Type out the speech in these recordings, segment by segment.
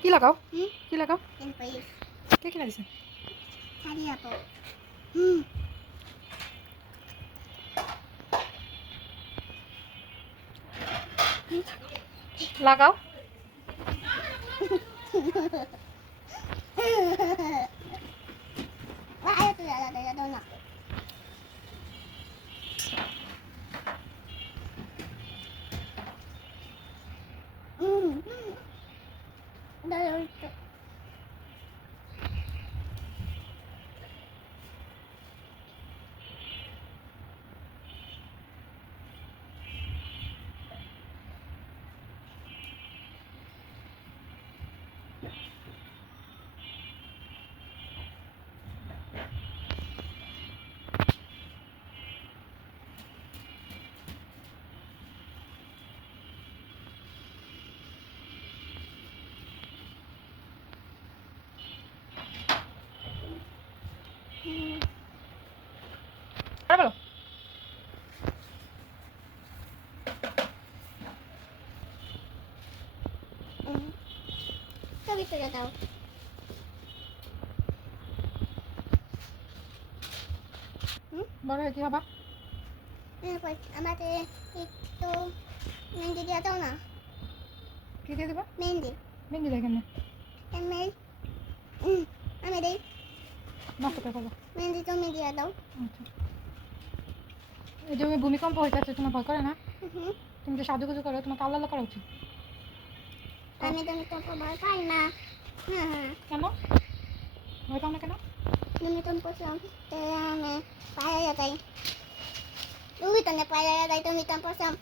কি লাগাও কি লাগাও কে কি লাগিয়েছে লাগাও বলো ভিতরে দাও বড় হয়ে কি হবা আমাদের একটু মেহেন্দি দিয়ে দাও না কি দিয়ে দেবা মেহেন্দি মেহেন্দি দেখেন না আমি দেই নষ্ট করে ফেলো মেহেন্দি তুমি দিয়ে দাও আচ্ছা এই যে ভূমিকম্প হইতেছে তোমার ভয় করে না তুমি যে সাজুগুজু করো তোমাকে আল্লাহ করা উচিত আমি তো ভয় পাই না কেন ভয় পাও না কেন তুমি তো পছন্দ আমি পায়ে যাই তুমি তো না পায়ে যাই তুমি তো পছন্দ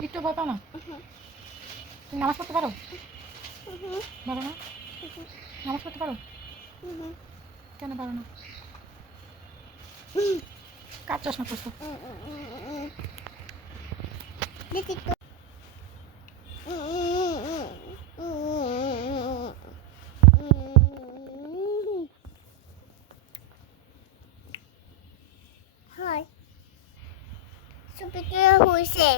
একটু ভয় পাও না তুমি নামাজ পড়তে পারো পারো না নামাজ পড়তে পারো কেন পারো না কার চশমা পড়ছো দেখি তো হয় সুপিকে হইছে